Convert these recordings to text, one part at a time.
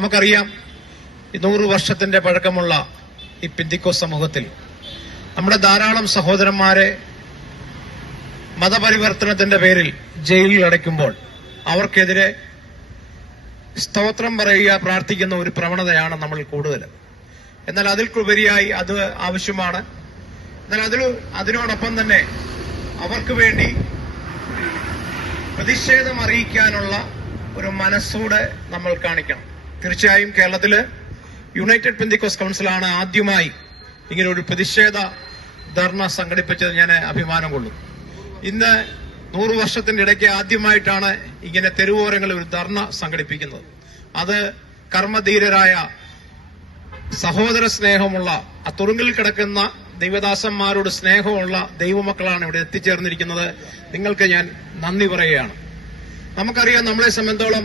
നമുക്കറിയാം 100 വർഷത്തിന്റെ പഴക്കമുള്ള ഈ പെന്തിക്കോസ്ത് സമൂഹത്തിൽ നമ്മുടെ ധാരാളം സഹോദരന്മാരെ മതപരിവർത്തനത്തിന്റെ പേരിൽ ജയിലിൽ അടയ്ക്കുമ്പോൾ അവർക്കെതിരെ സ്തോത്രം പറയുക, പ്രാർത്ഥിക്കുന്ന ഒരു പ്രവണതയാണ് നമ്മൾ കൂടുതൽ. എന്നാൽ അതിൽക്കുപരിയായി അത് ആവശ്യമാണ്. എന്നാൽ അതിനോടൊപ്പം തന്നെ അവർക്ക് വേണ്ടി പ്രതിഷേധം അറിയിക്കാനുള്ള ഒരു മനസ്സൂടെ നമ്മൾ കാണിക്കണം. തീർച്ചയായും കേരളത്തില് യുണൈറ്റഡ് പെന്തിക്കോസ്ത് കൗൺസിലാണ് ആദ്യമായി ഇങ്ങനെ ഒരു പ്രതിഷേധ ധർണ സംഘടിപ്പിച്ചത്. ഞാൻ അഭിമാനം കൊള്ളുന്നു. ഇന്ന് 100 വർഷത്തിന്റെ ഇടയ്ക്ക് ആദ്യമായിട്ടാണ് ഇങ്ങനെ തെരുവോരങ്ങളിൽ ഒരു ധർണ സംഘടിപ്പിക്കുന്നത്. അത് കർമ്മധീരരായ സഹോദര സ്നേഹമുള്ള ആ തുറുങ്കിൽ കിടക്കുന്ന ദൈവദാസന്മാരോട് സ്നേഹമുള്ള ദൈവമക്കളാണ് ഇവിടെ എത്തിച്ചേർന്നിരിക്കുന്നത്. നിങ്ങൾക്ക് ഞാൻ നന്ദി പറയുകയാണ്. നമുക്കറിയാം, നമ്മളെ സംബന്ധിച്ചോളം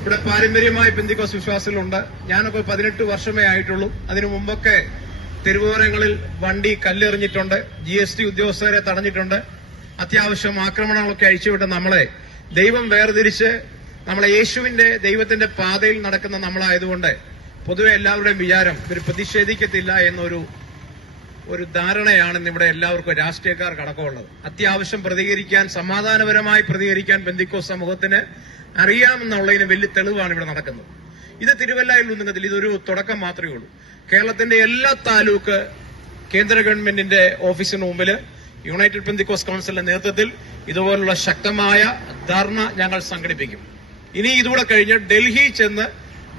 ഇവിടെ പാരമ്പര്യമായി പെന്തിക്കോസ്ത് വിശ്വാസികളുണ്ട്. ഞാനൊക്കെ 18 വർഷമേ ആയിട്ടുള്ളൂ. അതിനു മുമ്പൊക്കെ തെരുവോരങ്ങളിൽ വണ്ടി കല്ലെറിഞ്ഞിട്ടുണ്ട്, GST ഉദ്യോഗസ്ഥരെ തടഞ്ഞിട്ടുണ്ട്, അത്യാവശ്യം ആക്രമണങ്ങളൊക്കെ അഴിച്ചുവിട്ട് നമ്മളെ ദൈവം വേർതിരിച്ച് നമ്മളെ ദൈവത്തിന്റെ പാതയിൽ നടക്കുന്ന നമ്മളായതുകൊണ്ട് പൊതുവെ എല്ലാവരുടെയും വിചാരം ഇവർ പ്രതിഷേധിക്കത്തില്ല എന്നൊരു ധാരണയാണ് ഇന്നിവിടെ എല്ലാവർക്കും രാഷ്ട്രീയക്കാർക്ക് അടക്കമുള്ളത്. അത്യാവശ്യം പ്രതികരിക്കാൻ, സമാധാനപരമായി പ്രതികരിക്കാൻ പെന്തിക്കോസ്ത് സമൂഹത്തിന് അറിയാമെന്നുള്ളതിന് വലിയ തെളിവാണ് ഇവിടെ നടക്കുന്നത്. ഇത് തിരുവല്ലയിൽ ഒന്നുങ്ങത്തിൽ ഇതൊരു തുടക്കം മാത്രമേ ഉള്ളൂ. കേരളത്തിന്റെ എല്ലാ താലൂക്ക് കേന്ദ്ര ഗവൺമെന്റിന്റെ ഓഫീസിന് മുമ്പിൽ യുണൈറ്റഡ് പെന്തിക്കോസ്ത് കൗൺസിലിന്റെ നേതൃത്വത്തിൽ ഇതുപോലുള്ള ശക്തമായ ധർണ ഞങ്ങൾ സംഘടിപ്പിക്കും. ഇനി ഇതുകൂടെ കഴിഞ്ഞ്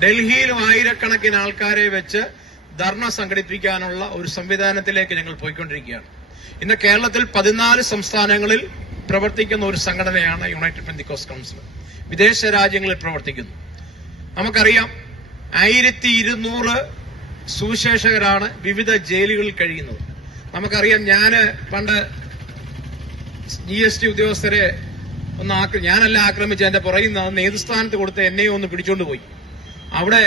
ഡൽഹിയിലും ആയിരക്കണക്കിന് ആൾക്കാരെ വെച്ച് ധർണ സംഘടിപ്പിക്കാനുള്ള ഒരു സംവിധാനത്തിലേക്ക് ഞങ്ങൾ പോയിക്കൊണ്ടിരിക്കുകയാണ്. ഇന്ന് കേരളത്തിൽ 14 സംസ്ഥാനങ്ങളിൽ പ്രവർത്തിക്കുന്ന ഒരു സംഘടനയാണ് യുണൈറ്റഡ് പെന്തിക്കോസ്ത് കൗൺസിൽ. വിദേശ രാജ്യങ്ങളിൽ പ്രവർത്തിക്കുന്നു. നമുക്കറിയാം, 1200 സുവിശേഷകരാണ് വിവിധ ജയിലുകളിൽ കഴിയുന്നത്. നമുക്കറിയാം, പണ്ട് GST ഉദ്യോഗസ്ഥരെ ഞാനല്ല ആക്രമിച്ച് എന്റെ പുറകിൽ നിന്ന് നേതൃസ്ഥാനത്ത് കൊടുത്ത് എന്നെയും ഒന്ന് പിടിച്ചോണ്ട് പോയി. അവിടെ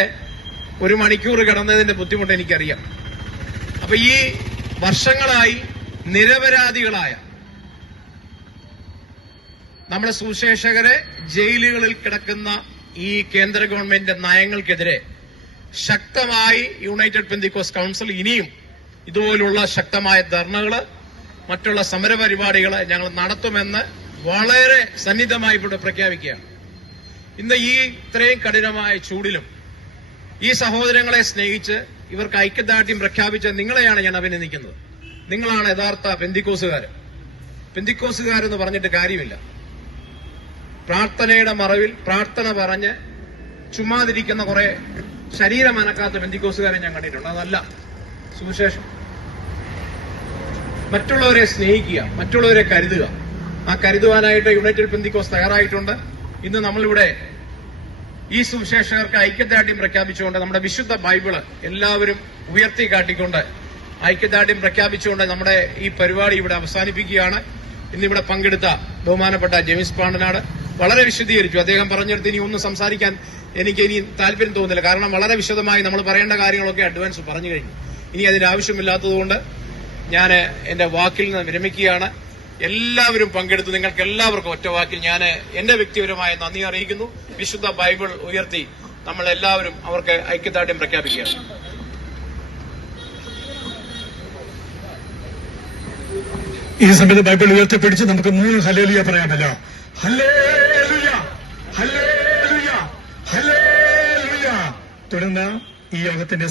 1 മണിക്കൂർ കിടന്നതിന്റെ ബുദ്ധിമുട്ട് എനിക്കറിയാം. അപ്പൊ ഈ വർഷങ്ങളായി നിരപരാധികളായ നമ്മുടെ സുവിശേഷകരെ ജയിലുകളിൽ കിടക്കുന്ന ഈ കേന്ദ്ര ഗവൺമെന്റിന്റെ നയങ്ങൾക്കെതിരെ ശക്തമായി യുണൈറ്റഡ് പെന്തിക്കോസ്ത് കൗൺസിൽ ഇനിയും ഇതുപോലുള്ള ശക്തമായ ധർണകള്, മറ്റുള്ള സമരപരിപാടികൾ ഞങ്ങൾ നടത്തുമെന്ന് വളരെ സന്നിധമായി ഇവിടെ പ്രഖ്യാപിക്കുകയാണ്. ഇന്ന് ഈ ഇത്രയും കഠിനമായ ചൂടിലും ഈ സഹോദരങ്ങളെ സ്നേഹിച്ച് ഇവർക്ക് ഐക്യദാർഢ്യം പ്രഖ്യാപിച്ച നിങ്ങളെയാണ് ഞാൻ അഭിനന്ദിക്കുന്നത്. നിങ്ങളാണ് യഥാർത്ഥ പെന്തിക്കോസുകാരെന്ന് പറഞ്ഞിട്ട് കാര്യമില്ല. പ്രാർത്ഥനയുടെ മറവിൽ പ്രാർത്ഥന പറഞ്ഞ് ചുമ്മാതിരിക്കുന്ന കുറെ ശരീരമനക്കാത്ത പെന്തിക്കോസുകാരെ ഞാൻ കണ്ടിട്ടുണ്ട്. അതല്ല സുവിശേഷം. മറ്റുള്ളവരെ സ്നേഹിക്കുക, മറ്റുള്ളവരെ കരുതുക. ആ കരുതുവാനായിട്ട് യുണൈറ്റഡ് പെന്തിക്കോസ്ത് തയ്യാറായിട്ടുണ്ട്. ഇന്ന് നമ്മളിവിടെ ഈ സുവിശേഷകർക്ക് ഐക്യദാർഢ്യം പ്രഖ്യാപിച്ചുകൊണ്ട് നമ്മുടെ വിശുദ്ധ ബൈബിള് എല്ലാവരും ഉയർത്തി കാട്ടിക്കൊണ്ട് ഐക്യദാർഢ്യം പ്രഖ്യാപിച്ചുകൊണ്ട് നമ്മുടെ ഈ പരിപാടി ഇവിടെ അവസാനിപ്പിക്കുകയാണ്. ഇന്നിവിടെ പങ്കെടുത്ത ബഹുമാനപ്പെട്ട ജെയിംസ് പാണ്ടനാട് വളരെ വിശദീകരിച്ചു. അദ്ദേഹം പറഞ്ഞെടുത്ത് ഇനി ഒന്നും സംസാരിക്കാൻ എനിക്ക് ഇനി താല്പര്യം തോന്നുന്നില്ല. കാരണം വളരെ വിശദമായി നമ്മൾ പറയേണ്ട കാര്യങ്ങളൊക്കെ അഡ്വാൻസ് പറഞ്ഞു കഴിഞ്ഞു. ഇനി അതിന്റെ ആവശ്യമില്ലാത്തതുകൊണ്ട് ഞാൻ എന്റെ വാക്കിൽ നിന്ന് വിരമിക്കുകയാണ്. എല്ലാവരും പങ്കെടുത്ത് നിങ്ങൾക്ക് എല്ലാവർക്കും ഒറ്റ വാക്കിൽ ഞാൻ എന്റെ വ്യക്തിപരമായ നന്ദി അറിയിക്കുന്നു. വിശുദ്ധ ബൈബിൾ ഉയർത്തി നമ്മൾ എല്ലാവരും അവർക്ക് ഐക്യദാർഢ്യം പ്രഖ്യാപിക്കുകയാണ്. ഈ സമയത്ത് ബൈബിൾ ഉയർത്തിപ്പിടിച്ച് നമുക്ക് 3 ഹല്ലേലൂയ പറയാമല്ലോ. Hallelujah, hallelujah, hallelujah. തുടർന്ന് ഈ യോഗത്തിന്റെ